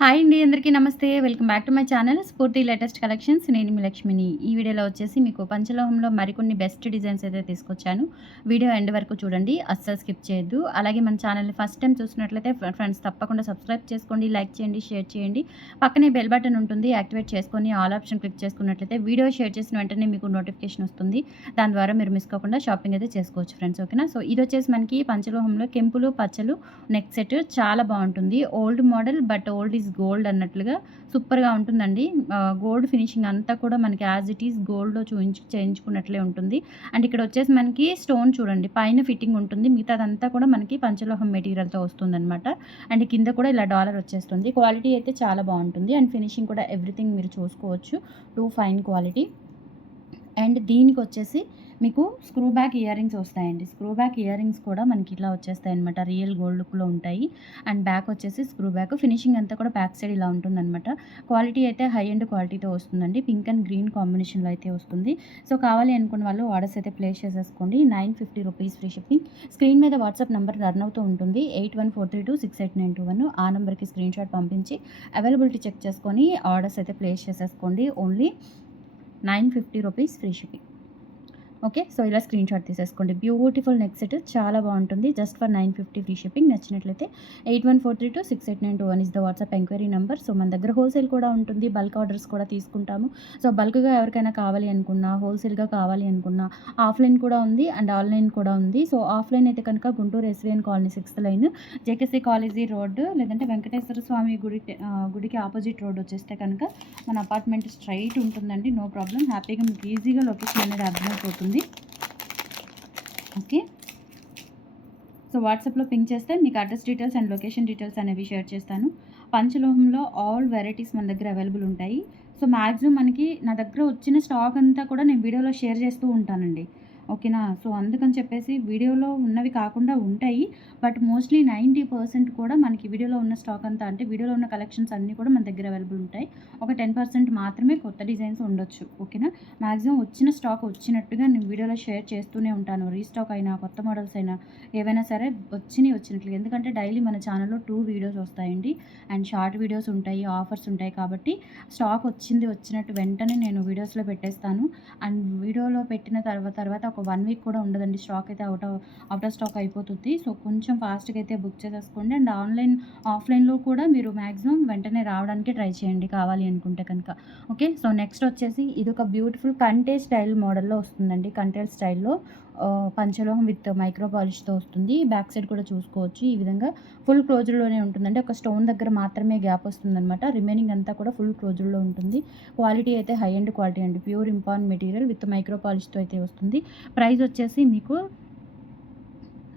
Hi అండి. అందరికీ నమస్తే. Welcome back to my channel స్ఫూర్తి లేటెస్ట్ కలెక్షన్స్. నేను మీ లక్ష్మిని. ఈ వీడియోలో వచ్చేసి మీకు పంచలోహంలో మరికొన్ని బెస్ట్ డిజైన్స్ అయితే తీసుకొచ్చాను. వీడియో ఎండ్ వరకు చూడండి. అస్సలు స్కిప్ చేయొద్దు. అలాగే మన ఛానల్‌ని ఫస్ట్ టైం చూసినట్లయితే ఫ్రెండ్స్ తప్పకుండా సబ్స్క్రైబ్ చేసుకోండి, లైక్ చేయండి, షేర్ చేయండి. పక్కనే బెల్ బటన్ ఉంటుంది. యాక్టివేట్ చేసుకొని ఆల్ ఆప్షన్ క్లిక్ చేసుకున్నట్లయితే వీడియో షేర్ చేసిన వెంటనే మీకు నోటిఫికేషన్ వస్తుంది. దాని ద్వారా మీరు మిస్ కాకుండా షాపింగ్ అయితే చేసుకోవచ్చు ఫ్రెండ్స్. ఓకేనా? సో ఇదొచ్చేసి మనకి పంచలోహంలో కెంపులు, పచ్చలు నెక్ సెట్ చాలా బావుంటుంది. Old model but old is gold అన్నట్లుగా సూపర్‌గా ఉంటుందండి. గోల్డ్ ఫినిషింగ్ అంతా కూడా మనకి యాజ్ ఇట్ ఈజ్ గోల్డ్‌లో చేయించుకున్నట్లే ఉంటుంది. అండ్ ఇక్కడొచ్చేసి మనకి స్టోన్ చూడండి పైన ఫిట్టింగ్ ఉంటుంది. మిగతాదంతా కూడా మనకి పంచలోహం మెటీరియల్‌తో వస్తుందనమాట. అండ్ కింద కూడా ఇలా డాలర్ వచ్చేస్తుంది. క్వాలిటీ అయితే చాలా బావుంటుంది. అండ్ ఫినిషింగ్ కూడా ఎవ్రీథింగ్ మీరు చూసుకోవచ్చు. Fine quality. అండ్ దీనికొచ్చేసి మీకు స్క్రూ బ్యాక్ ఇయర్ రింగ్స్ వస్తాయండి. స్క్రూ బ్యాక్ ఇయర్ రింగ్స్ కూడా మనకి ఇట్లా వచ్చేస్తాయన్నమాట. రియల్ గోల్డ్ లుక్‌లో ఉంటాయి. అండ్ బ్యాక్ వచ్చేసి స్క్రూ బ్యాక్. ఫినిషింగ్ అంతా కూడా బ్యాక్ సైడ్ ఇలా ఉంటుందన్నమాట. క్వాలిటీ అయితే హై ఎండ్ క్వాలిటీతో వస్తుందండి. పింక్ అండ్ గ్రీన్ కాంబినేషన్‌లో అయితే వస్తుంది. సో కావాలి అనుకున్న వాళ్ళు ఆర్డర్స్ అయితే ప్లేస్ చేసేసుకోండి. ₹950 ఫ్రీ షిప్పింగ్. స్క్రీన్ మీద వాట్సాప్ నంబర్ రన్ అవుతూ ఉంటుంది. 8143268921 ఆ నంబర్‌కి స్క్రీన్ షాట్ పంపించి అవైలబిలిటీ చెక్ చేసుకొని ఆర్డర్స్ అయితే ప్లేస్ చేసేసుకోండి. Only ₹950 free shipping. Okay. So ఇలా స్క్రీన్ షాట్ తీసేసుకోండి. బ్యూటిఫుల్ నెక్ సెట్ చాలా బావుంటుంది. Just for 950 free shipping. నచ్చినట్లయితే 8143268921 is the WhatsApp enquiry number. So మన దగ్గర హోల్‌సేల్ కూడా ఉంటుంది. బల్క్ ఆర్డర్స్ కూడా తీసుకుంటాము. సో బల్క్‌గా ఎవరికైనా కావాలి అనుకున్నా, హోల్‌సేల్‌గా కావాలి అనుకున్నా ఆఫ్‌లైన్ కూడా ఉంది అండ్ ఆన్‌లైన్ కూడా ఉంది. సో ఆఫ్‌లైన్ అయితే కనుక Guntur SVN colony 6th line, JKC college road లేదంటే వెంకటేశ్వర స్వామి గుడికి ఆపోజిట్ రోడ్ వచ్చేస్తే కనుక మన అపార్ట్మెంట్ స్ట్రెయిట్ ఉంటుందండి. No problem. హ్యాపీగా మీకు ఈజీగా లొకేషన్ అనేది అర్థమైపోతుంది. ఓకే. సో వాట్సాప్‌లో పింగ్ చేస్తే మీకు address details and location details అనేవి షేర్ చేస్తాను. పంచలోహంలో ఆల్ వెరైటీస్ మన దగ్గర అవైలబుల్ ఉంటాయి. సో మాక్సిమం మనకి నా దగ్గర వచ్చిన స్టాక్ అంతా కూడా నేను వీడియోలో షేర్ చేస్తూ ఉంటానండి. ఓకేనా? సో అందుకని చెప్పేసి వీడియోలో ఉన్నవి కాకుండా ఉంటాయి. బట్ మోస్ట్‌లీ 90% కూడా మనకి వీడియోలో ఉన్న స్టాక్ అంతా అంటే వీడియోలో ఉన్న కలెక్షన్స్ అన్నీ కూడా మన దగ్గర అవైలబుల్ ఉంటాయి. ఒక 10% మాత్రమే కొత్త డిజైన్స్ ఉండొచ్చు. ఓకేనా? మాక్సిమం వచ్చిన స్టాక్ వచ్చినట్టుగా నేను వీడియోలో షేర్ చేస్తూనే ఉంటాను. రీస్టాక్ అయినా, కొత్త మోడల్స్ అయినా ఏవైనా సరే వచ్చినట్లుగా. ఎందుకంటే డైలీ మన ఛానల్‌లో 2 వీడియోస్ వస్తాయండి. అండ్ షార్ట్ వీడియోస్ ఉంటాయి, ఆఫర్స్ ఉంటాయి కాబట్టి స్టాక్ వచ్చినట్టు వెంటనే నేను వీడియోస్‌లో పెట్టేస్తాను. అండ్ వీడియోలో పెట్టిన తర్వాత ఒక 1 వీక్ కూడా ఉండదండి. స్టాక్ అయితే ఔట్ ఆఫ్ స్టాక్ అయిపోతుంది. సో కొంచెం ఫాస్ట్‌గా అయితే బుక్ చేసేసుకోండి. అండ్ ఆఫ్‌లైన్‌లో కూడా మీరు మాక్సిమం వెంటనే రావడానికి ట్రై చేయండి కావాలి అనుకుంటే కనుక. ఓకే. సో నెక్స్ట్ వచ్చేసి ఇదొక బ్యూటిఫుల్ కంటే స్టైల్ మోడల్‌లో వస్తుందండి. కంటెల్ స్టైల్‌లో పంచలోహం విత్ మైక్రో పాలిష్‌తో వస్తుంది. బ్యాక్ సైడ్ కూడా చూసుకోవచ్చు. ఈ విధంగా ఫుల్ క్లోజ్డ్‌లోనే ఉంటుందండి. ఒక స్టోన్ దగ్గర మాత్రమే గ్యాప్ వస్తుందనమాట. రిమైనింగ్ అంతా కూడా ఫుల్ క్లోజ్డ్‌లో ఉంటుంది. క్వాలిటీ అయితే హై ఎండ్ క్వాలిటీ అండి. ప్యూర్ ఇంపార్న్ మెటీరియల్ విత్ మైక్రో పాలిష్‌తో అయితే వస్తుంది. ప్రైస్ వచ్చేసి మీకు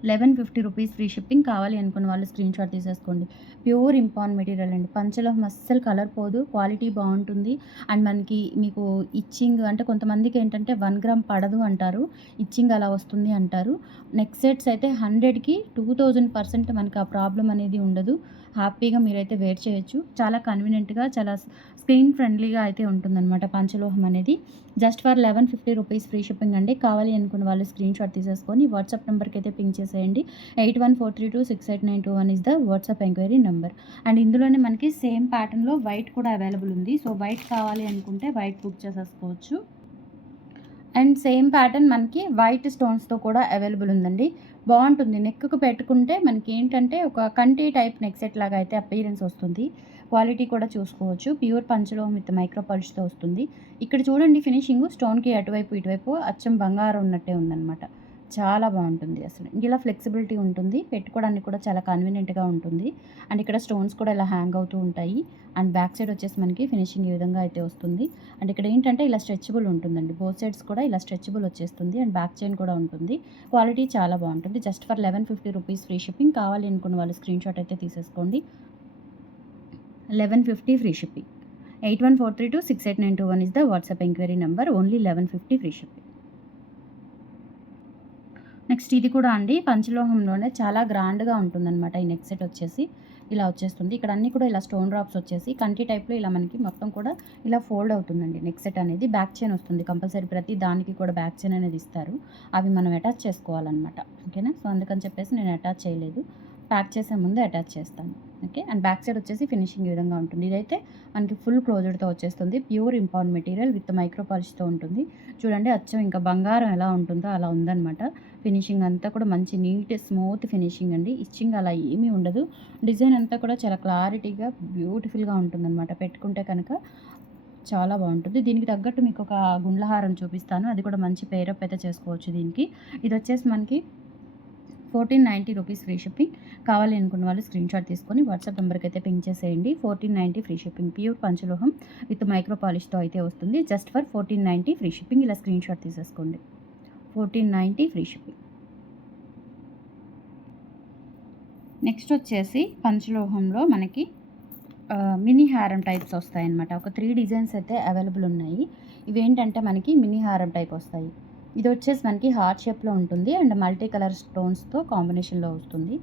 ₹1150 ఫ్రీ షిప్పింగ్. కావాలి అనుకున్న వాళ్ళు స్క్రీన్ షాట్ తీసేసుకోండి. ప్యూర్ ఇంపార్న్ మెటీరియల్ అండి. పంచలోహం అస్సలు కలర్ పోదు. క్వాలిటీ బావుంటుంది. అండ్ మనకి మీకు ఇచ్చింగ్ అంటే కొంతమందికి ఏంటంటే 1 గ్రామ్ పడదు అంటారు. ఇచ్చింగ్ అలా వస్తుంది అంటారు. నెక్ సెట్స్ అయితే 100కి 2000% మనకి ఆ ప్రాబ్లమ్ అనేది ఉండదు. హ్యాపీగా మీరైతే వేర్ చేయొచ్చు. చాలా కన్వీనియంట్‌గా చాలా స్క్రీన్ ఫ్రెండ్లీగా అయితే ఉంటుందన్నమాట పంచలోహం అనేది. జస్ట్ ఫర్ ₹1150 ఫ్రీ షిప్పింగ్ అండి. కావాలి అనుకున్న వాళ్ళు స్క్రీన్ షాట్ తీసేసుకొని వాట్సాప్ నంబర్‌కి అయితే పింగ్ చేసేయండి. 8143268921 is the WhatsApp enquiry number. And ఇందులోనే మనకి సేమ్ ప్యాటర్న్‌లో వైట్ కూడా అవైలబుల్ ఉంది. సో వైట్ కావాలి అనుకుంటే వైట్ బుక్ చేసేసుకోవచ్చు. అండ్ సేమ్ ప్యాటర్న్ మనకి వైట్ స్టోన్స్‌తో కూడా అవైలబుల్ ఉందండి. బావుంటుంది. నెక్‌కి పెట్టుకుంటే మనకేంటంటే ఒక కంటి టైప్ నెక్ సెట్ లాగా అయితే అపియరెన్స్ వస్తుంది. క్వాలిటీ కూడా చూసుకోవచ్చు. ప్యూర్ పంచలోహం విత్ మైక్రో పాలిష్‌తో వస్తుంది. ఇక్కడ చూడండి ఫినిషింగు స్టోన్‌కి అటువైపు, ఇటువైపు అచ్చం బంగారం ఉన్నట్టే ఉందనమాట. చాలా బావుంటుంది అసలు. ఇలా ఫ్లెక్సిబిలిటీ ఉంటుంది. పెట్టుకోవడానికి కూడా చాలా కన్వీనియంట్‌గా ఉంటుంది. అండ్ ఇక్కడ స్టోన్స్ కూడా ఇలా హ్యాంగ్ అవుతూ ఉంటాయి. అండ్ బ్యాక్ సైడ్ వచ్చేసి మనకి ఫినిషింగ్ ఈ విధంగా అయితే వస్తుంది. అండ్ ఇక్కడ ఏంటంటే ఇలా స్ట్రెచబుల్ ఉంటుందండి. బోత్ సైడ్స్ కూడా ఇలా స్ట్రెచబుల్ వచ్చేస్తుంది. అండ్ బ్యాక్ చైన్ కూడా ఉంటుంది. క్వాలిటీ చాలా బావుంటుంది. Just for ₹1150 free shipping. కావాలి అనుకున్న వాళ్ళు స్క్రీన్ షాట్ అయితే తీసేసుకోండి. 1150 free shipping. 8143268921 is the WhatsApp enquiry number. Only 1150 free shipping. Next ఇది కూడా అండి పంచలోహంలోనే చాలా గ్రాండ్‌గా ఉంటుందనమాట. ఈ నెక్ సెట్ వచ్చేసి ఇలా వచ్చేస్తుంది. ఇక్కడ అన్నీ కూడా ఇలా స్టోన్ డ్రాప్స్ వచ్చేసి కంటి టైప్‌లో ఇలా మనకి మొత్తం కూడా ఇలా ఫోల్డ్ అవుతుందండి నెక్ సెట్ అనేది. బ్యాక్ చైన్ వస్తుంది. కంపల్సరీ ప్రతి దానికి కూడా బ్యాక్ చైన్ అనేది ఇస్తారు. అవి మనం అటాచ్ చేసుకోవాలనమాట. ఓకేనా? సో అందుకని చెప్పేసి నేను అటాచ్ చేయలేదు. ప్యాక్ చేసే ముందు అటాచ్ చేస్తాను. ఓకే. అండ్ బ్యాక్ సైడ్ వచ్చేసి ఫినిషింగ్ ఈ విధంగా ఉంటుంది. ఇదైతే మనకి ఫుల్ క్లోజ్డ్‌తో వచ్చేస్తుంది. Pure impound material with micro పాలిష్‌తో ఉంటుంది. చూడండి అచ్చం ఇంకా బంగారం ఎలా ఉంటుందో అలా ఉందనమాట. ఫినిషింగ్ అంతా కూడా మంచి నీట్ స్మూత్ ఫినిషింగ్ అండి. ఇచ్చింగ్ అలా ఏమీ ఉండదు. డిజైన్ అంతా కూడా చాలా క్లారిటీగా బ్యూటిఫుల్‌గా ఉంటుందనమాట. పెట్టుకుంటే కనుక చాలా బాగుంటుంది. దీనికి తగ్గట్టు మీకు ఒక గుండ్ల హారం చూపిస్తాను. అది కూడా మంచి పేరప్ అయితే చేసుకోవచ్చు దీనికి. ఇది వచ్చేసి మనకి 1490 రూపీస్ ఫ్రీ షిప్పింగ్. కావాలి అనుకున్న వాళ్ళు స్క్రీన్‌షాట్ తీసుకొని వాట్సాప్ నెంబర్‌కి అయితే పింక్ చేసేయండి. 1490 ఫ్రీ షిప్పింగ్. ప్యూర్ పంచలోహం విత్ మైక్రో పాలిష్‌తో అయితే వస్తుంది. Just for 1490 free shipping. ఇలా స్క్రీన్‌షాట్ తీసేసుకోండి. 1490 ఫ్రీ షిప్పింగ్. నెక్స్ట్ వచ్చేసి పంచలోహంలో మనకి మినీ హారం టైప్స్ వస్తాయన్నమాట. ఒక 3 డిజైన్స్ అయితే అవైలబుల్ ఉన్నాయి. ఇవేంటంటే మనకి మినీ హారం టైప్ వస్తాయి. ఇది వచ్చేసి మనకి హార్ట్ షేప్‌లో ఉంటుంది అండ్ మల్టీ కలర్ స్టోన్స్‌తో కాంబినేషన్‌లో వస్తుంది.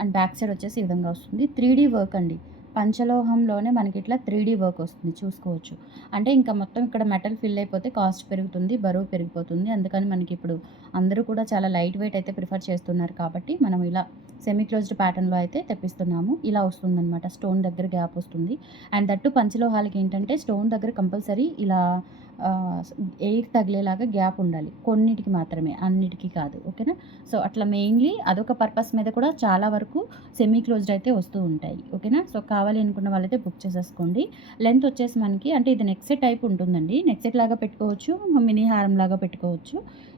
అండ్ బ్యాక్ సైడ్ వచ్చేసి ఈ విధంగా వస్తుంది. 3D వర్క్ అండి. పంచలోహంలోనే మనకి ఇట్లా 3D వర్క్ వస్తుంది చూసుకోవచ్చు. అంటే ఇంకా మొత్తం ఇక్కడ మెటల్ ఫిల్ అయిపోతే కాస్ట్ పెరుగుతుంది, బరువు పెరిగిపోతుంది. అందుకని మనకి ఇప్పుడు అందరూ కూడా చాలా లైట్ వెయిట్ అయితే ప్రిఫర్ చేస్తున్నారు కాబట్టి మనం ఇలా సెమీ క్లోజ్డ్ ప్యాటర్న్‌లో అయితే తెప్పిస్తున్నాము. ఇలా వస్తుందనమాట. స్టోన్ దగ్గర గ్యాప్ వస్తుంది. అండ్ దట్టు పంచలోహాలకి ఏంటంటే స్టోన్ దగ్గర కంపల్సరీ ఇలా ఎయిర్ తగిలేలాగా గ్యాప్ ఉండాలి. కొన్నిటికి మాత్రమే, అన్నిటికి కాదు. ఓకేనా? సో అట్లా మెయిన్‌లీ అదొక పర్పస్ మీద కూడా చాలా వరకు సెమీ క్లోజ్డ్ అయితే వస్తూ ఉంటాయి. ఓకేనా? సో కావాలి అనుకున్న వాళ్ళైతే బుక్ చేసేసుకోండి. లెంత్ వచ్చేసి మనకి అంటే ఇది నెక్ సెట్ టైప్ ఉంటుందండి. నెక్ సెట్ లాగా పెట్టుకోవచ్చు, మినీ హారం లాగా పెట్టుకోవచ్చు.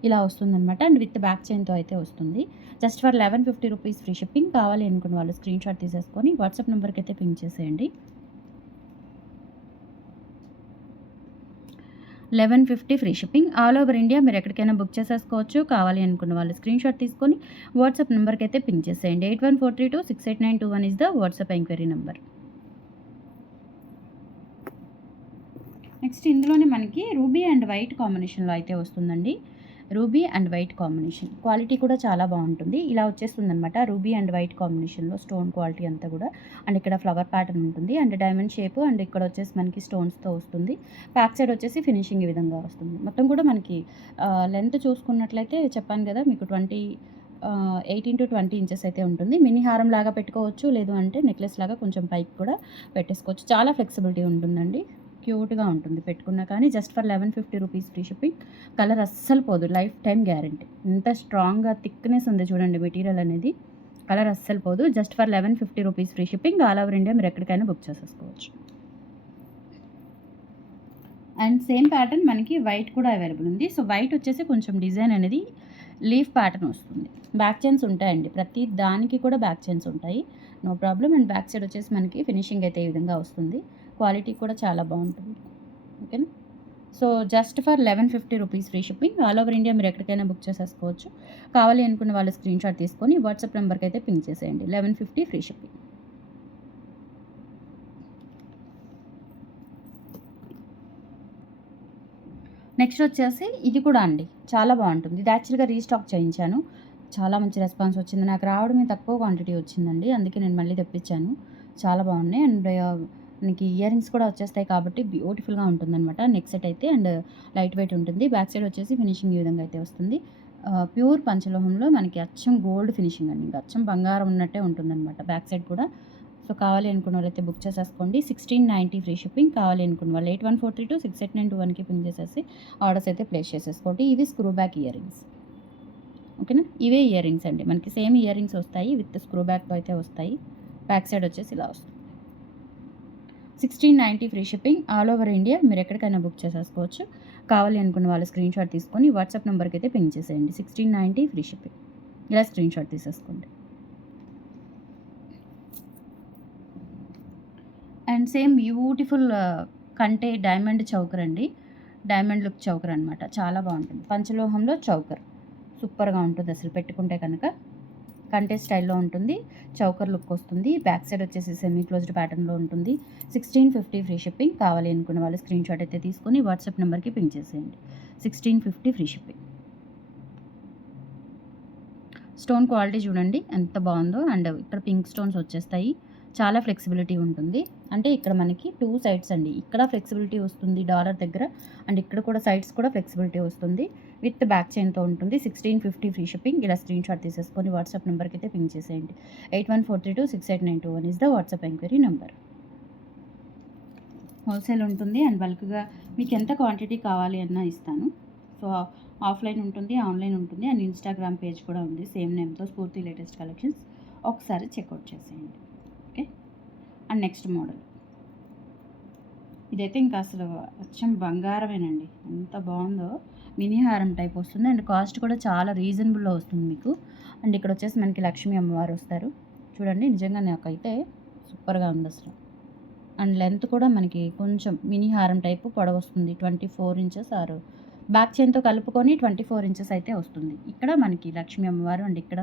ఇలా వస్తుందనమాట. అండ్ విత్ బ్యాక్ చైన్‌తో అయితే వస్తుంది. Just for 1150 rupees free shipping. కావాలి అనుకున్న వాళ్ళు స్క్రీన్‌షాట్ తీసేసుకొని వాట్సాప్ నెంబర్‌కి అయితే పింక్ చేసేయండి. 1150 free shipping. All over India మీరు ఎక్కడికైనా బుక్ చేసేసుకోవచ్చు. కావాలి అనుకున్న వాళ్ళు స్క్రీన్‌షాట్ తీసుకొని వాట్సాప్ నెంబర్‌కి అయితే పింక్ చేసేయండి. 8143268921 is the WhatsApp enquiry number. Next ఇందులోనే మనకి రూబీ అండ్ వైట్ కాంబినేషన్‌లో అయితే వస్తుందండి. Ruby and white combination. Quality కూడా చాలా బాగుంటుంది. ఇలా వచ్చేస్తుందనమాట. రూబీ అండ్ వైట్ కాంబినేషన్‌లో స్టోన్ క్వాలిటీ అంతా కూడా. అండ్ ఇక్కడ ఫ్లవర్ ప్యాటర్న్ ఉంటుంది. అండ్ డైమండ్ షేపు అండ్ ఇక్కడ వచ్చేసి మనకి స్టోన్స్‌తో వస్తుంది. బ్యాక్ సైడ్ వచ్చేసి ఫినిషింగ్ ఈ విధంగా వస్తుంది. మొత్తం కూడా మనకి లెంత్ చూసుకున్నట్లయితే చెప్పాను కదా మీకు 18-20 ఇంచెస్ అయితే ఉంటుంది. మినీ హారం లాగా పెట్టుకోవచ్చు. లేదు అంటే నెక్లెస్ లాగా కొంచెం పైకి కూడా పెట్టేసుకోవచ్చు. చాలా ఫ్లెక్సిబిలిటీ ఉంటుందండి. క్యూట్‌గా ఉంటుంది పెట్టుకున్నా కానీ. Just for 1150 rupees free shipping. Colour అస్సలు పోదు. Life time guarantee. ఎంత స్ట్రాంగ్‌గా థిక్‌నెస్ ఉంది చూడండి మెటీరియల్ అనేది. కలర్ అస్సలు పోదు. Just for 1150 rupees free shipping. All over India మీరు ఎక్కడికైనా బుక్ చేసేసుకోవచ్చు. అండ్ సేమ్ ప్యాటర్న్ మనకి వైట్ కూడా అవైలబుల్ ఉంది. సో వైట్ వచ్చేసి కొంచెం డిజైన్ అనేది లీఫ్ ప్యాటర్న్ వస్తుంది. బ్యాక్ చైన్స్ ఉంటాయండి. ప్రతి దానికి కూడా బ్యాక్ చైన్స్ ఉంటాయి. No problem. And back side వచ్చేసి మనకి ఫినిషింగ్ అయితే ఈ విధంగా వస్తుంది. క్వాలిటీ కూడా చాలా బాగుంటుంది. ఓకేనా? So just for 1150 rupees free shipping. All over India మీరు ఎక్కడికైనా బుక్ చేసేసుకోవచ్చు. కావాలి అనుకున్న వాళ్ళు స్క్రీన్‌షాట్ తీసుకొని వాట్సాప్ నెంబర్‌కి అయితే పింక్ చేసేయండి. 1150 ఫ్రీ షిప్పింగ్. నెక్స్ట్ వచ్చేసి ఇది కూడా అండి. చాలా బాగుంటుంది. ఇది యాక్చువల్‌గా రీస్టాక్ చేయించాను. చాలా మంచి రెస్పాన్స్ వచ్చింది. నాకు రావడమే తక్కువ క్వాంటిటీ వచ్చిందండి. అందుకే నేను మళ్ళీ తెప్పించాను. చాలా బాగున్నాయి. అండ్ మనకి ఇయర్ రింగ్స్ కూడా వచ్చేస్తాయి కాబట్టి బ్యూటిఫుల్‌గా ఉంటుందనమాట. నెక్ సెట్ అయితే అండ్ లైట్ వెయిట్ ఉంటుంది. బ్యాక్ సైడ్ వచ్చేసి ఫినిషింగ్ ఈ విధంగా అయితే వస్తుంది. ప్యూర్ పంచలోహంలో మనకి అచ్చం గోల్డ్ ఫినిషింగ్ అండి. ఇంకా అచ్చం బంగారం ఉన్నట్టే ఉంటుందనమాట. బ్యాక్ సైడ్ కూడా. సో కావాలి అనుకున్న వాళ్ళైతే బుక్ చేసేసుకోండి. 1690 ఫ్రీ షిప్పింగ్. కావాలి అనుకున్న వాళ్ళు 8143268921కి పింక్ చేసేసి ఆర్డర్స్ అయితే ప్లేస్ చేసేసుకోండి. ఇవి స్క్రూ బ్యాక్ ఇయర్ రింగ్స్. ఓకేనా? ఇవే ఇయర్ రింగ్స్ అండి. మనకి సేమ్ ఇయర్ రింగ్స్ వస్తాయి. విత్ స్క్రూ బ్యాక్‌తో అయితే వస్తాయి. బ్యాక్ సైడ్ వచ్చేసి ఇలా వస్తుంది. 1690 free shipping. All over India మీరు ఎక్కడికైనా బుక్ చేసేసుకోవచ్చు. కావాలి అనుకున్న వాళ్ళు స్క్రీన్‌షాట్ తీసుకొని వాట్సాప్ నెంబర్‌కి అయితే పింక్ చేసేయండి. 1690 ఫ్రీ షిప్పింగ్. ఇలా స్క్రీన్‌షాట్ తీసేసుకోండి. అండ్ సేమ్ బ్యూటిఫుల్ కంటే డైమండ్ చౌకర్ అండి. డైమండ్ లుక్ చౌకర్ అనమాట. చాలా బాగుంటుంది. పంచలోహంలో చౌకర్ సూపర్‌గా ఉంటుంది అసలు పెట్టుకుంటే కనుక. కంటే స్టైల్‌లో ఉంటుంది. చౌకర్ లుక్ వస్తుంది. బ్యాక్ సైడ్ వచ్చేసి సెమీ క్లోజ్డ్ ప్యాటర్న్‌లో ఉంటుంది. 1650 ఫ్రీ షిప్పింగ్. కావాలి అనుకున్న వాళ్ళు స్క్రీన్‌షాట్ అయితే తీసుకొని వాట్సాప్ నెంబర్‌కి పింక్ చేసేయండి. 1650 ఫ్రీ షిప్పింగ్. స్టోన్ క్వాలిటీ చూడండి ఎంత బాగుందో. అండ్ ఇక్కడ పింక్ స్టోన్స్ వచ్చేస్తాయి. చాలా ఫ్లెక్సిబిలిటీ ఉంటుంది. అంటే ఇక్కడ మనకి 2 సైడ్స్ అండి. ఇక్కడ ఫ్లెక్సిబిలిటీ వస్తుంది డాలర్ దగ్గర, అండ్ ఇక్కడ కూడా సైడ్స్ కూడా ఫ్లెక్సిబిలిటీ వస్తుంది. విత్ బ్యాక్ చైన్‌తో ఉంటుంది. 1650 ఫ్రీ షిప్పింగ్. ఇలా స్క్రీన్‌షాట్ తీసేసుకొని వాట్సాప్ నంబర్‌కి అయితే పింగ్ చేసేయండి. 8143268921 is the WhatsApp enquiry number. Wholesale ఉంటుంది అండ్ బల్క్‌గా మీకు ఎంత క్వాంటిటీ కావాలి అన్నా ఇస్తాను. సో, ఆఫ్‌లైన్ ఉంటుంది, ఆన్‌లైన్ ఉంటుంది అండ్ ఇన్‌స్టాగ్రామ్ పేజ్ కూడా ఉంది సేమ్ నేమ్‌తో స్ఫూర్తి లేటెస్ట్ కలెక్షన్స్. ఒకసారి చెక్‌ఔట్ చేసేయండి. ఓకే. And next model. ఇదైతే ఇంకా అసలు అచ్చం బంగారమేనండి. ఎంత బాగుందో. మినీ హారం టైప్ వస్తుంది అండ్ కాస్ట్ కూడా చాలా రీజనబుల్‌లో వస్తుంది మీకు. అండ్ ఇక్కడ వచ్చేసి మనకి లక్ష్మీ అమ్మవారు వస్తారు. చూడండి నిజంగా నాకైతే సూపర్‌గా ఉంది అసలు. అండ్ లెంత్ కూడా మనకి కొంచెం మినీ హారం టైపు పొడవు వస్తుంది. 24 ఇంచెస్ ఆర్ బ్యాక్ చైన్‌తో కలుపుకొని 24 ఇంచెస్ అయితే వస్తుంది. ఇక్కడ మనకి లక్ష్మీ అమ్మవారు అండ్ ఇక్కడ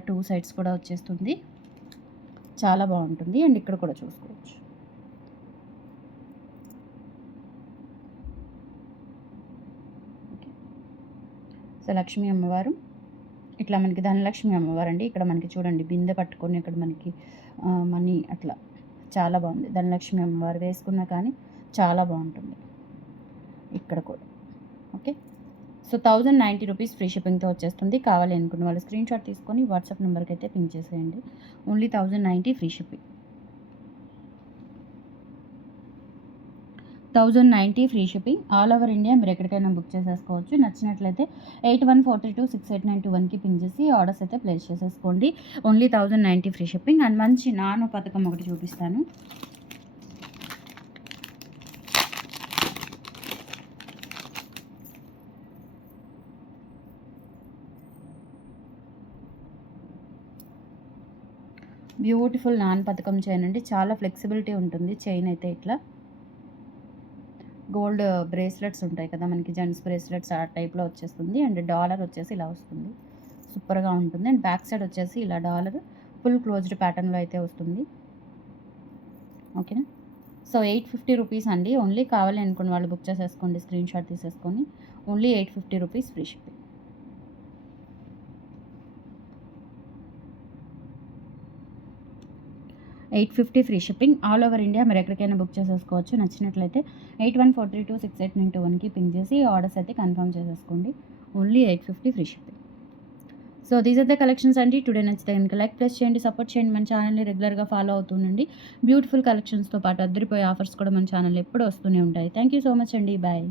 2 సైడ్స్ కూడా వచ్చేస్తుంది. చాలా బాగుంటుంది అండ్ ఇక్కడ కూడా చూసుకోవచ్చు. ఓకే. సో, లక్ష్మీ అమ్మవారు ఇట్లా మనకి ధనలక్ష్మి అమ్మవారు అండి. ఇక్కడ మనకి చూడండి బిందె పట్టుకొని ఇక్కడ మనకి మనీ అట్లా చాలా బాగుంది. ధనలక్ష్మి అమ్మవారు వేసుకున్నా కానీ చాలా బాగుంటుంది. ఇక్కడ కూడా ఓకే. సో, 1090 రూపీస్ ఫ్రీ షిప్పింగ్‌తో వచ్చేస్తుంది. కావాలి అనుకున్న వాళ్ళు స్క్రీన్‌షాట్ తీసుకొని వాట్సాప్ నెంబర్‌కి అయితే పింగ్ చేసేయండి. Only 1090 free shipping. 1090 free shipping. All over India మీరు ఎక్కడికైనా బుక్ చేసేసుకోవచ్చు. నచ్చినట్లయితే 8143268921కి పింగ్ చేసి ఆర్డర్స్ అయితే ప్లేస్ చేసేసుకోండి. Only 1090 free shipping. అండ్ మంచి నానో పథకం ఒకటి చూపిస్తాను. బ్యూటిఫుల్ నాన్ పథకం చైన్ అండి. చాలా ఫ్లెక్సిబిలిటీ ఉంటుంది చైన్ అయితే. ఇట్లా గోల్డ్ బ్రేస్లెట్స్ ఉంటాయి కదా మనకి, జెంట్స్ బ్రేస్లెట్స్ ఆ టైప్లో వచ్చేస్తుంది. అండ్ డాలర్ వచ్చేసి ఇలా వస్తుంది. సూపర్గా ఉంటుంది. అండ్ బ్యాక్ సైడ్ వచ్చేసి ఇలా డాలర్ ఫుల్ క్లోజ్డ్ ప్యాటర్న్లో అయితే వస్తుంది. ఓకేనా. సో, 850 రూపీస్ అండి. ఓన్లీ కావాలి అనుకున్న వాళ్ళు బుక్ చేసేసుకోండి. స్క్రీన్‌షాట్ తీసేసుకొని only 850 rupees free shipping. 850 free shipping. All over India మీరు ఎక్కడికైనా బుక్ చేసేసుకోవచ్చు. నచ్చినట్లయితే 8143268921కి పింగ్ చేసి ఆర్డర్స్ అయితే కన్ఫర్మ్ చేసేసుకోండి. Only 850 free shipping. So, these are the collections అండి. టుడే నచ్చితే కనుక లైక్ ప్రెస్ చేయండి, సపోర్ట్ చేయండి. మన ఛానల్ని రెగ్యులర్గా ఫాలో అవుతుండండి. బ్యూటిఫుల్ కలెక్షన్స్తో పాటు అద్దరిపోయే ఆఫర్స్ కూడా మన ఛానల్ ఎప్పుడు వస్తూనే ఉంటాయి. థ్యాంక్ యూ సో మచ్ అండి. బాయ్.